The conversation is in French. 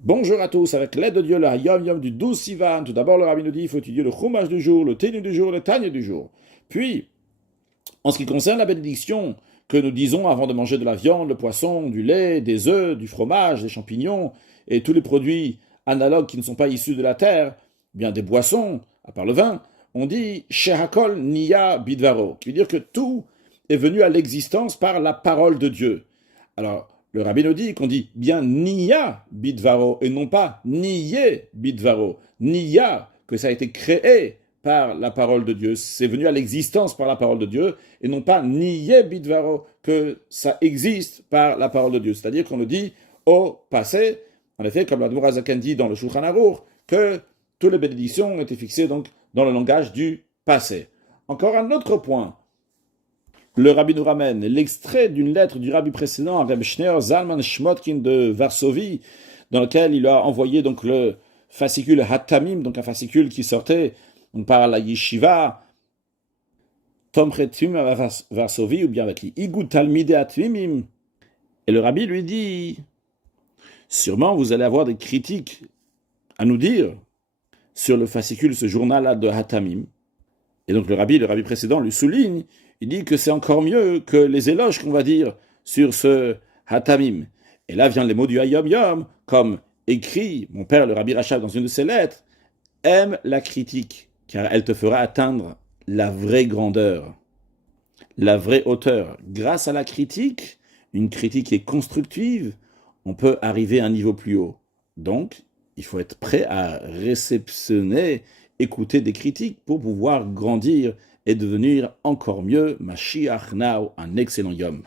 Bonjour à tous, avec l'aide de Dieu, le Yom Yom du 12 Sivan. Tout d'abord, le Rabbi nous dit il faut étudier le Chumash du jour, le Ténu du jour, le Tanya du jour. Puis, en ce qui concerne la bénédiction que nous disons avant de manger de la viande, le poisson, du lait, des œufs, du fromage, des champignons et tous les produits analogues qui ne sont pas issus de la terre, bien des boissons, à part le vin, on dit Shehakol Niya Bidvaro, qui veut dire que tout est venu à l'existence par la parole de Dieu. Alors, le rabbi nous dit qu'on dit bien Niya Bidvaro et non pas Niye Bidvaro. Niya, que ça a été créé par la parole de Dieu, c'est venu à l'existence par la parole de Dieu, et non pas Niye Bidvaro, que ça existe par la parole de Dieu. C'est-à-dire qu'on le dit au passé, en effet, comme l'Admour Azaken dit dans le Shulchan Aruch, que toutes les bénédictions étaient fixées donc dans le langage du passé. Encore un autre point. Le rabbi nous ramène l'extrait d'une lettre du rabbi précédent, Reb Shneur Zalman Shmotkin de Varsovie, dans lequel il a envoyé donc le fascicule Hatamim, donc un fascicule qui sortait donc par la yeshiva Tom Chetum à Varsovie, ou bien avec les Igud Talmidei Atmimim. Et le rabbi lui dit, sûrement vous allez avoir des critiques à nous dire sur le fascicule, ce journal-là de Hatamim. Et donc le rabbi précédent lui souligne, il dit que c'est encore mieux que les éloges qu'on va dire sur ce Hatamim. Et là viennent les mots du Hayom Yom, comme écrit mon père le rabbi Rachab dans une de ses lettres, aime la critique, car elle te fera atteindre la vraie grandeur, la vraie hauteur. Grâce à la critique, une critique qui est constructive, on peut arriver à un niveau plus haut. Donc, il faut être prêt à réceptionner, écouter des critiques pour pouvoir grandir et devenir encore mieux, Mashiach Now, un excellent Yom.